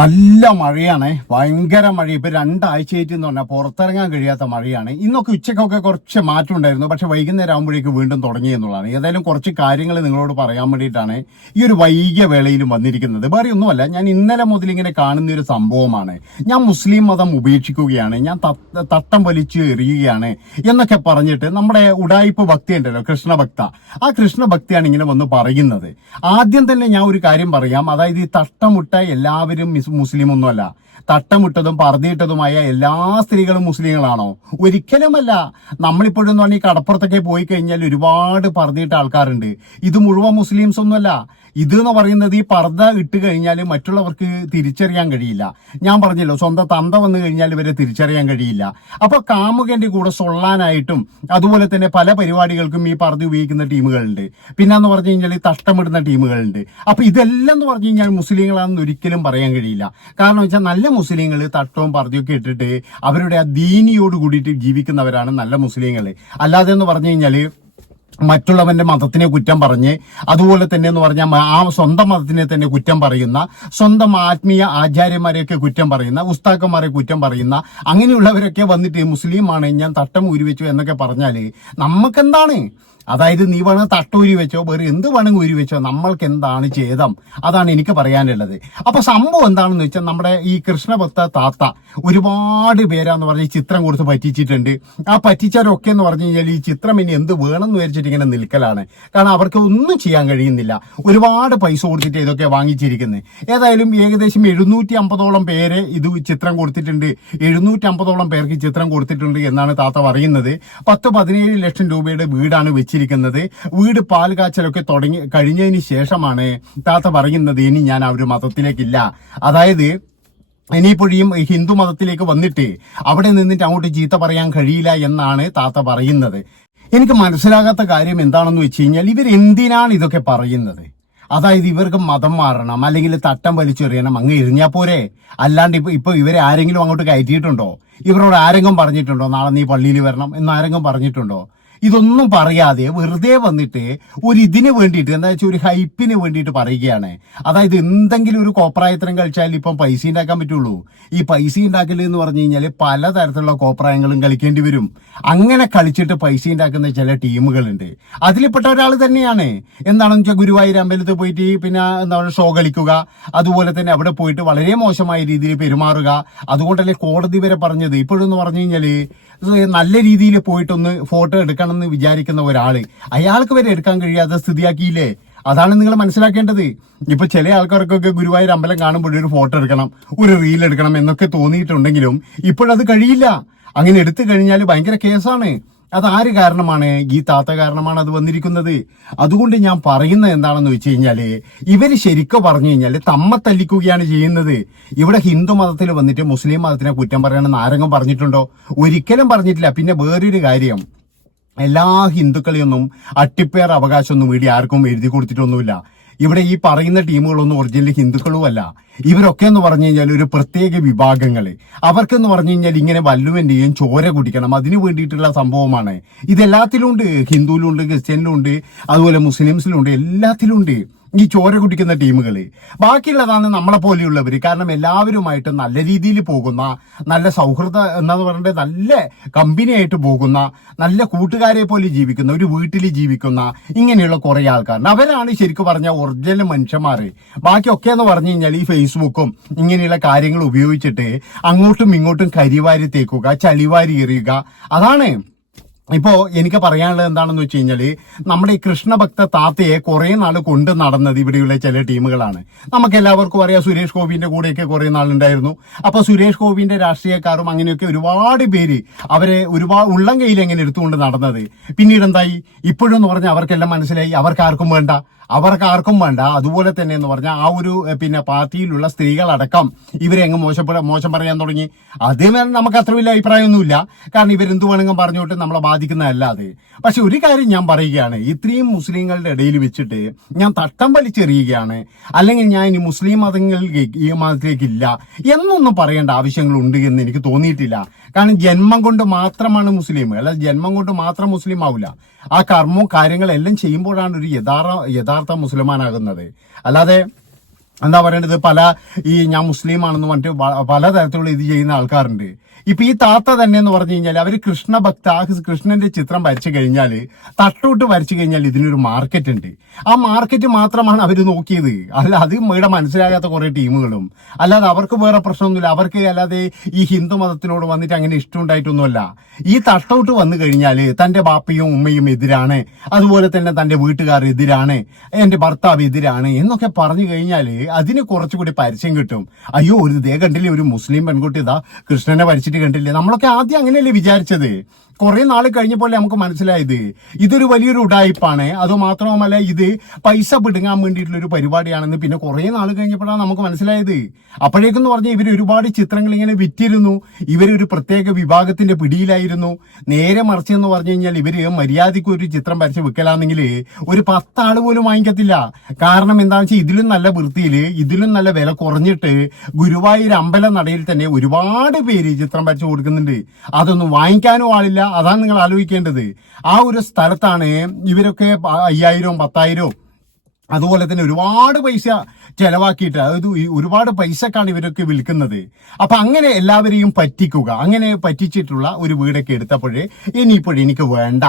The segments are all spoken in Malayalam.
നല്ല മഴയാണ്. ഭയങ്കര മഴ ഇപ്പൊ രണ്ടാഴ്ചയായിട്ട് എന്ന് പറഞ്ഞാൽ പുറത്തിറങ്ങാൻ കഴിയാത്ത മഴയാണ്. ഇന്നൊക്കെ ഉച്ചക്കൊക്കെ കുറച്ച് മാറ്റം ഉണ്ടായിരുന്നു പക്ഷെ വൈകുന്നേരം ആകുമ്പോഴേക്ക് വീണ്ടും തുടങ്ങി എന്നുള്ളതാണ്. ഏതായാലും കുറച്ച് കാര്യങ്ങൾ നിങ്ങളോട് പറയാൻ വേണ്ടിയിട്ടാണ് ഈ ഒരു വൈകിയ വേളയിലും വന്നിരിക്കുന്നത്. വേറെ ഒന്നുമല്ല ഞാൻ ഇന്നലെ മുതൽ ഇങ്ങനെ കാണുന്ന ഒരു സംഭവമാണ്. ഞാൻ മുസ്ലിം മതം ഉപേക്ഷിക്കുകയാണ്. ഞാൻ തട്ടം വലിച്ചു എറിയുകയാണ് എന്നൊക്കെ പറഞ്ഞിട്ട് നമ്മുടെ ഉടായിപ്പ് ഭക്തി ഉണ്ടല്ലോ കൃഷ്ണഭക്ത. ആ കൃഷ്ണഭക്തിയാണ് ഇങ്ങനെ വന്ന് പറയുന്നത്. ആദ്യം തന്നെ ഞാൻ ഒരു കാര്യം പറയാം. അതായത് ഈ തട്ടമുട്ട എല്ലാവരും മുസ്ലിം ഒന്നുമല്ല തട്ടമിട്ടതും പറഞ്ഞിട്ടതുമായ എല്ലാ സ്ത്രീകളും മുസ്ലിങ്ങളാണോ? ഒരിക്കലുമല്ല. നമ്മളിപ്പോഴെന്ന് പറഞ്ഞാൽ ഈ കടപ്പുറത്തൊക്കെ പോയി കഴിഞ്ഞാൽ ഒരുപാട് പറഞ്ഞിട്ട് ആൾക്കാരുണ്ട്. ഇത് മുഴുവൻ മുസ്ലിംസ് ഒന്നുമല്ല ഇത് എന്ന് പറയുന്നത് ഈ പർദ്ദ ഇട്ട് കഴിഞ്ഞാൽ മറ്റുള്ളവർക്ക് തിരിച്ചറിയാൻ കഴിയില്ല. ഞാൻ പറഞ്ഞല്ലോ സ്വന്തം തന്ത വന്നു കഴിഞ്ഞാൽ ഇവരെ തിരിച്ചറിയാൻ കഴിയില്ല. അപ്പൊ കാമുകന്റെ കൂടെ സൊള്ളാനായിട്ടും അതുപോലെ തന്നെ പല പരിപാടികൾക്കും ഈ പർദ്ദ ഉപയോഗിക്കുന്ന ടീമുകളുണ്ട്. പിന്നെ എന്ന് പറഞ്ഞു കഴിഞ്ഞാൽ ഈ തഷ്ടമിടുന്ന ടീമുകളുണ്ട്. അപ്പൊ ഇതെല്ലാം എന്ന് പറഞ്ഞു കഴിഞ്ഞാൽ മുസ്ലിങ്ങളാണെന്ന് ഒരിക്കലും പറയാൻ കഴിയില്ല. കാരണം വെച്ചാൽ നല്ല മുസ്ലിങ്ങൾ തട്ടവും പർദ്ദയൊക്കെ ഇട്ടിട്ട് അവരുടെ ആ ദീനിയോട് കൂടിയിട്ട് ജീവിക്കുന്നവരാണ് നല്ല മുസ്ലിങ്ങൾ അല്ലാതെ എന്ന് പറഞ്ഞു കഴിഞ്ഞാൽ മറ്റുള്ളവന്റെ മതത്തിനെ കുറ്റം പറഞ്ഞ് അതുപോലെ തന്നെ എന്ന് പറഞ്ഞാൽ ആ സ്വന്തം മതത്തിനെ തന്നെ കുറ്റം പറയുന്ന സ്വന്തം ആത്മീയ ആചാര്യന്മാരെയൊക്കെ കുറ്റം പറയുന്ന ഉസ്താക്കന്മാരെ കുറ്റം പറയുന്ന അങ്ങനെയുള്ളവരൊക്കെ വന്നിട്ട് മുസ്ലിമാണ് ഞാൻ തട്ടം ഊരി വെച്ചു എന്നൊക്കെ പറഞ്ഞാൽ നമുക്കെന്താണ്? അതായത് നീ വേണം തട്ടൂരി വെച്ചോ വേറെ എന്ത് വേണമെങ്കിൽ ഊരി വെച്ചോ നമ്മൾക്ക് എന്താണ് ഛേദം? അതാണ് എനിക്ക് പറയാനുള്ളത്. അപ്പൊ സംഭവം എന്താണെന്ന് വെച്ചാൽ നമ്മുടെ ഈ കൃഷ്ണഭക്ത താത്ത ഒരുപാട് പേരാന്ന് പറഞ്ഞ് ചിത്രം കൊടുത്ത് പറ്റിച്ചിട്ടുണ്ട്. ആ പറ്റിച്ചവരൊക്കെ എന്ന് പറഞ്ഞു കഴിഞ്ഞാൽ ഈ ചിത്രം ഇനി എന്ത് എന്ന് വിചാരിച്ചിട്ട് ഇങ്ങനെ നിൽക്കലാണ്. കാരണം അവർക്ക് ഒന്നും ചെയ്യാൻ കഴിയുന്നില്ല. ഒരുപാട് പൈസ കൊടുത്തിട്ട് ഇതൊക്കെ വാങ്ങിച്ചിരിക്കുന്നത് ഏതായാലും ഏകദേശം എഴുന്നൂറ്റി അമ്പതോളം പേര് ഇത് ചിത്രം കൊടുത്തിട്ടുണ്ട്. എഴുന്നൂറ്റി അമ്പതോളം പേർക്ക് ചിത്രം കൊടുത്തിട്ടുണ്ട് എന്നാണ് താത്ത പറയുന്നത്. പത്ത് പതിനേഴ് ലക്ഷം രൂപയുടെ വീടാണ് വെച്ചിരിക്കുന്നത്. വീട് പാൽ കാച്ചലൊക്കെ തുടങ്ങി കഴിഞ്ഞതിന് ശേഷമാണ് താത്ത പറയുന്നത് ഇനി ഞാൻ ആ ഒരു മതത്തിലേക്കില്ല. അതായത് ഇനിയിപ്പോഴും ഹിന്ദു മതത്തിലേക്ക് വന്നിട്ട് അവിടെ നിന്നിട്ട് അങ്ങോട്ട് ചീത്ത പറയാൻ കഴിയില്ല എന്നാണ് താത്ത പറയുന്നത്. എനിക്ക് മനസ്സിലാകാത്ത കാര്യം എന്താണെന്ന് വെച്ച് കഴിഞ്ഞാൽ ഇവർ എന്തിനാണ് ഇതൊക്കെ പറയുന്നത്? അതായത് ഇവർക്ക് മതം മാറണം അല്ലെങ്കിൽ തട്ടം വലിച്ചെറിയണം അങ്ങ് എറിഞ്ഞാൽ പോരെ. അല്ലാണ്ട് ഇപ്പൊ ഇപ്പൊ ഇവരെ ആരെങ്കിലും അങ്ങോട്ട് കയറ്റിയിട്ടുണ്ടോ? ഇവരോട് ആരെങ്കിലും പറഞ്ഞിട്ടുണ്ടോ നാളെ നീ പള്ളിയിൽ വരണം എന്ന് ആരെങ്കിലും പറഞ്ഞിട്ടുണ്ടോ? ഇതൊന്നും പറയാതെ വെറുതെ വന്നിട്ട് ഒരു ഇതിന് വേണ്ടിയിട്ട് എന്താ വെച്ചാൽ ഒരു ഹൈപ്പിന് വേണ്ടിയിട്ട് പറയുകയാണ്. അതായത് എന്തെങ്കിലും ഒരു കോപ്രായത്തരം കളിച്ചാൽ ഇപ്പം പൈസ ഉണ്ടാക്കാൻ പറ്റുള്ളൂ. ഈ പൈസ ഉണ്ടാക്കൽ എന്ന് പറഞ്ഞു കഴിഞ്ഞാൽ പലതരത്തിലുള്ള കോപ്രായങ്ങളും കളിക്കേണ്ടി വരും. അങ്ങനെ കളിച്ചിട്ട് പൈസ ഉണ്ടാക്കുന്ന ചില ടീമുകളുണ്ട്. അതിൽപ്പെട്ട ഒരാൾ തന്നെയാണ്. എന്താണെന്ന് വെച്ചാൽ ഗുരുവായൂർ അമ്പലത്തിൽ പോയിട്ട് പിന്നെ എന്താ പറയുക ഷോ കളിക്കുക. അതുപോലെ തന്നെ അവിടെ പോയിട്ട് വളരെ മോശമായ രീതിയിൽ പെരുമാറുക. അതുകൊണ്ടല്ലേ കോടതി വരെ പറഞ്ഞത്. ഇപ്പോഴെന്ന് പറഞ്ഞു കഴിഞ്ഞാൽ നല്ല രീതിയിൽ പോയിട്ടൊന്ന് ഫോട്ടോ എടുക്കണം എന്ന് വിചാരിക്കുന്ന ഒരാൾ അയാൾക്ക് വരെ എടുക്കാൻ കഴിയാത്ത സ്ഥിതിയാക്കിയില്ലേ? അതാണ് നിങ്ങൾ മനസ്സിലാക്കേണ്ടത്. ഇപ്പൊ ചില ആൾക്കാർക്കൊക്കെ ഗുരുവായൂർ അമ്പലം കാണുമ്പോൾ ഒരു ഫോട്ടോ എടുക്കണം ഒരു റീൽ എടുക്കണം എന്നൊക്കെ തോന്നിയിട്ടുണ്ടെങ്കിലും ഇപ്പോഴത് കഴിയില്ല. അങ്ങനെ എടുത്തു കഴിഞ്ഞാൽ ഭയങ്കര കേസാണ്. അത് ആര് കാരണമാണ്? ഈ താത്ത കാരണമാണ് അത് വന്നിരിക്കുന്നത്. അതുകൊണ്ട് ഞാൻ പറയുന്നത് എന്താണെന്ന് വെച്ച് കഴിഞ്ഞാൽ ഇവർ ശരിക്കും പറഞ്ഞു കഴിഞ്ഞാൽ തമ്മ തല്ലിക്കുകയാണ് ചെയ്യുന്നത്. ഇവിടെ ഹിന്ദു മതത്തിൽ വന്നിട്ട് മുസ്ലിം മതത്തിനെ കുറ്റം പറയണമെന്ന് ആരെങ്കിലും പറഞ്ഞിട്ടുണ്ടോ? ഒരിക്കലും പറഞ്ഞിട്ടില്ല. പിന്നെ വേറൊരു കാര്യം. എല്ലാ ഹിന്ദുക്കളെയൊന്നും അട്ടിപ്പേർ അവകാശമൊന്നും ഇവിടെ ആർക്കും എഴുതി കൊടുത്തിട്ടൊന്നുമില്ല. ഇവിടെ ഈ പറയുന്ന ടീമുകളൊന്നും ഒറിജിനൽ ഹിന്ദുക്കളും അല്ല ഇവരൊക്കെ എന്ന് പറഞ്ഞു കഴിഞ്ഞാൽ ഒരു പ്രത്യേക വിഭാഗങ്ങൾ അവർക്കെന്ന് പറഞ്ഞു കഴിഞ്ഞാൽ ഇങ്ങനെ വല്ലുവന്റെയും ചോര കുടിക്കണം. അതിനു വേണ്ടിയിട്ടുള്ള സംഭവമാണ്. ഇതെല്ലാത്തിലും ഉണ്ട് ക്രിസ്ത്യനിലുണ്ട് അതുപോലെ മുസ്ലിംസിലുണ്ട്. എല്ലാത്തിലുണ്ട്. ഈ ചോര കുടിക്കുന്ന ടീമുകൾ ബാക്കിയുള്ളതാണ് നമ്മളെ പോലെയുള്ളവർ കാരണം എല്ലാവരുമായിട്ട് നല്ല രീതിയിൽ പോകുന്ന നല്ല സൗഹൃദ എന്നാന്ന് പറഞ്ഞിട്ട് നല്ല കമ്പനിയായിട്ട് പോകുന്ന നല്ല കൂട്ടുകാരെ പോലെ ജീവിക്കുന്ന ഒരു വീട്ടിൽ ജീവിക്കുന്ന ഇങ്ങനെയുള്ള കുറെ ആൾക്കാരുണ്ട്. അവരാണ് ശരിക്കും പറഞ്ഞ ഒറിജിനൽ മനുഷ്യന്മാർ ബാക്കിയൊക്കെ എന്ന് പറഞ്ഞു കഴിഞ്ഞാൽ ഈ ഫേസ്ബുക്കും ഇങ്ങനെയുള്ള കാര്യങ്ങൾ ഉപയോഗിച്ചിട്ട് അങ്ങോട്ടും ഇങ്ങോട്ടും കരിവാരി തേക്കുക ചളിവാരി എറിയുക. അതാണ് ഇപ്പോ എനിക്ക് പറയാനുള്ളത് എന്താണെന്ന് വെച്ച് കഴിഞ്ഞാൽ നമ്മുടെ ഈ കൃഷ്ണഭക്ത താത്തയെ കുറേ നാൾ കൊണ്ട് നടന്നത് ഇവിടെയുള്ള ചില ടീമുകളാണ്. നമുക്ക് എല്ലാവർക്കും അറിയാം സുരേഷ് ഗോപിന്റെ കൂടെയൊക്കെ കുറേ നാളുണ്ടായിരുന്നു. അപ്പോൾ സുരേഷ് ഗോപിന്റെ രാഷ്ട്രീയക്കാരും അങ്ങനെയൊക്കെ ഒരുപാട് പേര് അവരെ ഒരുപാട് ഉള്ളം കയ്യിൽ എങ്ങനെ എടുത്തുകൊണ്ട് നടന്നത്? പിന്നീട് എന്തായി? ഇപ്പോഴെന്ന് പറഞ്ഞാൽ അവർക്കെല്ലാം മനസ്സിലായി. അവർക്കാർക്കും വേണ്ട. അവർക്ക് ആർക്കും വേണ്ട. അതുപോലെ തന്നെ എന്ന് പറഞ്ഞാൽ ആ ഒരു പിന്നെ പാർട്ടിയിലുള്ള സ്ത്രീകളടക്കം ഇവരെ അങ്ങ് മോശപ്പെട മോശം പറയാൻ തുടങ്ങി. അത് നമുക്ക് അത്ര വലിയ അഭിപ്രായമൊന്നുമില്ല. കാരണം ഇവരെന്ത് വേണമെങ്കിലും പറഞ്ഞോട്ട് നമ്മളെ ബാധിക്കുന്നതല്ല അത് പക്ഷെ ഒരു കാര്യം ഞാൻ പറയുകയാണ്. ഇത്രയും മുസ്ലിങ്ങളുടെ ഇടയിൽ വെച്ചിട്ട് ഞാൻ തട്ടം വലിച്ചെറിയുകയാണ്. അല്ലെങ്കിൽ ഞാൻ ഇനി മുസ്ലിം മതങ്ങളിലേക്ക് ഈ മതത്തിലേക്കില്ല എന്നൊന്നും പറയേണ്ട ആവശ്യങ്ങളുണ്ട് എന്ന് എനിക്ക് തോന്നിയിട്ടില്ല. കാരണം ജന്മം കൊണ്ട് മാത്രമാണ് മുസ്ലിം. അല്ല ജന്മം കൊണ്ട് മാത്രം മുസ്ലിം ആവില്ല. ആ കർമ്മവും കാര്യങ്ങളെല്ലാം ചെയ്യുമ്പോഴാണ് ഒരു യഥാർത്ഥ യഥാർത്ഥ മുസ്ലിമാനാകുന്നത്. അല്ലാതെ എന്താ പറയേണ്ടത്? പല ഈ ഞാൻ മുസ്ലിം ആണെന്ന് പറഞ്ഞിട്ട് പല പലതരത്തിലുള്ള ഇത് ചെയ്യുന്ന ആൾക്കാരുണ്ട്. ഇപ്പൊ ഈ താത്ത തന്നെ എന്ന് പറഞ്ഞു കഴിഞ്ഞാൽ അവർ കൃഷ്ണ ഭക്ത കൃഷ്ണന്റെ ചിത്രം വരച്ചു കഴിഞ്ഞാൽ തട്ടോട്ട് വരച്ചു കഴിഞ്ഞാൽ ഇതിനൊരു മാർക്കറ്റ് ഉണ്ട് ആ മാർക്കറ്റ് മാത്രമാണ് അവർ നോക്കിയത്. അല്ല അത് ഇവിടെ മനസ്സിലാകാത്ത കുറെ ടീമുകളും. അല്ലാതെ അവർക്ക് വേറെ പ്രശ്നമൊന്നുമില്ല. അവർക്ക് അല്ലാതെ ഈ ഹിന്ദു മതത്തിനോട് വന്നിട്ട് അങ്ങനെ ഇഷ്ടമുണ്ടായിട്ടൊന്നുമല്ല. ഈ തട്ടൗട്ട് വന്നു കഴിഞ്ഞാൽ തന്റെ ബാപ്പയും ഉമ്മയും എതിരാണ്. അതുപോലെ തന്നെ തന്റെ വീട്ടുകാർ എതിരാണ്. എന്റെ ഭർത്താവ് എതിരാണ് എന്നൊക്കെ പറഞ്ഞു കഴിഞ്ഞാൽ അതിന് കുറച്ചുകൂടി പരസ്യം കിട്ടും. അയ്യോ ഒരു ദേ കണ്ടില്ലേ ഒരു മുസ്ലിം പെൺകുട്ടി ഇതാ കൃഷ്ണനെ വരച്ചിട്ട് കണ്ടില്ലേ? നമ്മളൊക്കെ ആദ്യം അങ്ങനെയല്ലേ വിചാരിച്ചത്? കുറെ നാൾ കഴിഞ്ഞപ്പോൾ നമുക്ക് മനസ്സിലായത് ഇതൊരു വലിയൊരു ഉടായ്പാണ് അത് മാത്രവുമല്ല ഇത് പൈസ പിടുങ്ങാൻ വേണ്ടിയിട്ടുള്ള ഒരു പരിപാടിയാണെന്ന് പിന്നെ കുറെ നാൾ കഴിഞ്ഞപ്പോഴാണ് നമുക്ക് മനസ്സിലായത്. അപ്പോഴേക്കെന്ന് പറഞ്ഞാൽ ഇവർ ഒരുപാട് ചിത്രങ്ങൾ ഇങ്ങനെ വിറ്റിരുന്നു. ഇവരൊരു പ്രത്യേക വിഭാഗത്തിന്റെ പിടിയിലായിരുന്നു. നേരെ മറിച്ച് എന്ന് പറഞ്ഞു കഴിഞ്ഞാൽ ഇവർ മര്യാദയ്ക്ക് ഒരു ചിത്രം വരച്ച് വെക്കലാണെങ്കിൽ ഒരു പത്താൾ പോലും വാങ്ങിക്കത്തില്ല. കാരണം എന്താണെന്ന് വെച്ചാൽ ഇതിലും നല്ല ഇതിലും നല്ല വില കുറഞ്ഞിട്ട് ഗുരുവായൂർ അമ്പല നടയിൽ തന്നെ ഒരുപാട് പേര് ചിത്രം വരച്ചു കൊടുക്കുന്നുണ്ട്. അതൊന്നും വാങ്ങിക്കാനും ആളില്ല. അതാണ് നിങ്ങൾ ആലോചിക്കേണ്ടത്. ആ ഒരു സ്ഥലത്താണ് ഇവരൊക്കെ അയ്യായിരവും പത്തായിരവും അതുപോലെ തന്നെ ഒരുപാട് പൈസ ചെലവാക്കിയിട്ട് അതായത് ഒരുപാട് പൈസക്കാണ് ഇവരൊക്കെ വിൽക്കുന്നത്. അപ്പൊ അങ്ങനെ എല്ലാവരെയും പറ്റിക്കുക അങ്ങനെ പറ്റിച്ചിട്ടുള്ള ഒരു വീടൊക്കെ എടുത്തപ്പോഴേ ഇനിയിപ്പോഴേ എനിക്ക് വേണ്ട.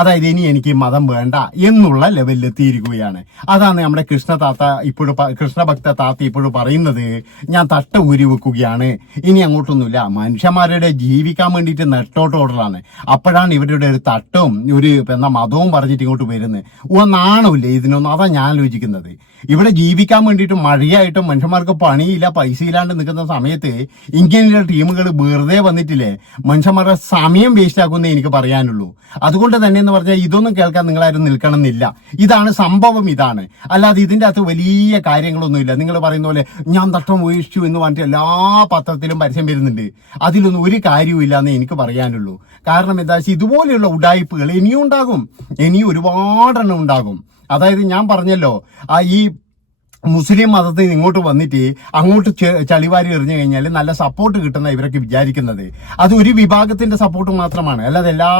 അതായത് ഇനി എനിക്ക് മതം വേണ്ട എന്നുള്ള ലെവലിൽ എത്തിയിരിക്കുകയാണ്. അതാണ് നമ്മുടെ കൃഷ്ണ താത്ത ഇപ്പോഴും കൃഷ്ണഭക്ത താത്ത ഇപ്പോഴും പറയുന്നത് ഞാൻ തട്ട ഊരി വെക്കുകയാണ്. ഇനി അങ്ങോട്ടൊന്നുമില്ല. മനുഷ്യന്മാരുടെ ജീവിക്കാൻ വേണ്ടിയിട്ട് നെട്ടോട്ടോടലാണ് അപ്പോഴാണ് ഇവരുടെ ഒരു തട്ടവും ഒരു എന്നാ മതവും പറഞ്ഞിട്ട് ഇങ്ങോട്ട് വരുന്നത്. ഓ നാണമില്ലേ ഇതിനൊന്നും? അതാ ഞാൻ ആലോചിക്കുന്നത്. ഇവിടെ ജീവിക്കാൻ വേണ്ടിയിട്ട് മഴയായിട്ടും മനുഷ്യന്മാർക്ക് പണിയില്ല പൈസ ഇല്ലാണ്ട് നിൽക്കുന്ന സമയത്ത് ഇങ്ങനെയുള്ള ടീമുകൾ വെറുതെ വന്നിട്ടില്ലേ? മനുഷ്യന്മാരുടെ സമയം വേസ്റ്റ് ആക്കുന്നേ എനിക്ക് പറയാനുള്ളൂ. അതുകൊണ്ട് തന്നെ എന്ന് പറഞ്ഞാൽ ഇതൊന്നും കേൾക്കാൻ നിങ്ങളാരും നിൽക്കണമെന്നില്ല. ഇതാണ് സംഭവം ഇതാണ്. അല്ലാതെ ഇതിന്റെ അകത്ത് വലിയ കാര്യങ്ങളൊന്നുമില്ല. നിങ്ങൾ പറയുന്ന പോലെ ഞാൻ തട്ടം ഉപേക്ഷിച്ചു എന്ന് പറഞ്ഞിട്ട് എല്ലാ പത്രത്തിലും പരസ്യം വരുന്നുണ്ട്. അതിലൊന്നും ഒരു കാര്യവും എന്ന് എനിക്ക് പറയാനുള്ളൂ. കാരണം എന്താ വെച്ചാൽ ഇതുപോലെയുള്ള ഉടായ്പകൾ ഇനിയും ഉണ്ടാകും. ഇനിയും ഒരുപാടെണ്ണം ഉണ്ടാകും. അതായത് ഞാൻ പറഞ്ഞല്ലോ ആ ഈ മുസ്ലിം മതത്തിൽ നിന്ന് ഇങ്ങോട്ട് വന്നിട്ട് അങ്ങോട്ട് ചളിവാരി എറിഞ്ഞു കഴിഞ്ഞാൽ നല്ല സപ്പോർട്ട് കിട്ടുന്ന ഇവരൊക്കെ വിചാരിക്കുന്നത്. അത് ഒരു വിഭാഗത്തിന്റെ സപ്പോർട്ട് മാത്രമാണ്. അല്ലാതെ എല്ലാ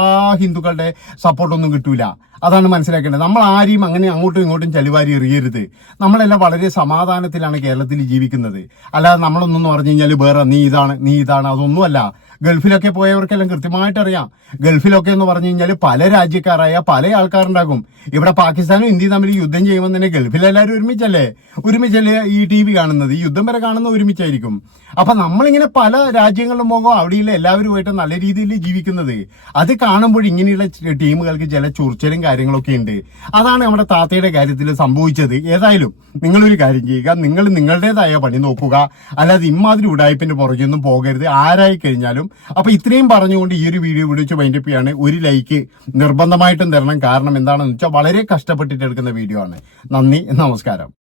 ഹിന്ദുക്കളുടെ സപ്പോർട്ടൊന്നും കിട്ടൂല. അതാണ് മനസ്സിലാക്കേണ്ടത്. നമ്മൾ ആരെയും അങ്ങനെ അങ്ങോട്ടും ഇങ്ങോട്ടും ചളിവാരി എറിയരുത്. നമ്മളെല്ലാം വളരെ സമാധാനത്തിലാണ് കേരളത്തിൽ ജീവിക്കുന്നത്. അല്ലാതെ നമ്മളൊന്നും പറഞ്ഞു കഴിഞ്ഞാൽ വേറെ നീ ഇതാണ് നീ ഇതാണ് അതൊന്നുമല്ല. ഗൾഫിലൊക്കെ പോയവർക്കെല്ലാം കൃത്യമായിട്ട് അറിയാം ഗൾഫിലൊക്കെ എന്ന് പറഞ്ഞു കഴിഞ്ഞാൽ പല രാജ്യക്കാരായ പല ആൾക്കാരുണ്ടാകും. ഇവിടെ പാകിസ്ഥാനും ഇന്ത്യയും തമ്മിൽ യുദ്ധം ചെയ്യുമ്പോൾ തന്നെ ഗൾഫിലെല്ലാവരും ഒരുമിച്ചല്ലേ? ഒരുമിച്ചല്ലേ ഈ ടി വി കാണുന്നത്? യുദ്ധം വരെ കാണുന്ന ഒരുമിച്ചായിരിക്കും. അപ്പൊ നമ്മളിങ്ങനെ പല രാജ്യങ്ങളിലും പോകുമ്പോൾ അവിടെയുള്ള എല്ലാവരുമായിട്ട് നല്ല രീതിയിൽ ജീവിക്കുന്നത്. അത് കാണുമ്പോൾ ഇങ്ങനെയുള്ള ടീമുകൾക്ക് ചില ചൊറിച്ചലും കാര്യങ്ങളൊക്കെ ഉണ്ട്. അതാണ് നമ്മുടെ താത്തയുടെ കാര്യത്തിൽ സംഭവിച്ചത്. ഏതായാലും നിങ്ങളൊരു കാര്യം ചെയ്യുക. നിങ്ങൾ നിങ്ങളുടേതായ പണി നോക്കുക. അല്ലാതെ ഇമാതിരി ഉടായ്പിന്റെ പുറകെയൊന്നും പോകരുത്. ആരായി കഴിഞ്ഞാലും അപ്പൊ ഇത്രയും പറഞ്ഞുകൊണ്ട് ഈ ഒരു വീഡിയോ വിളിച്ച് ചെയ്യാണ്. ഒരു ലൈക്ക് നിർബന്ധമായിട്ടും തരണം. കാരണം എന്താണെന്ന് വെച്ചാൽ വളരെ കഷ്ടപ്പെട്ടിട്ട് എടുക്കുന്ന വീഡിയോ ആണ്. നന്ദി നമസ്കാരം.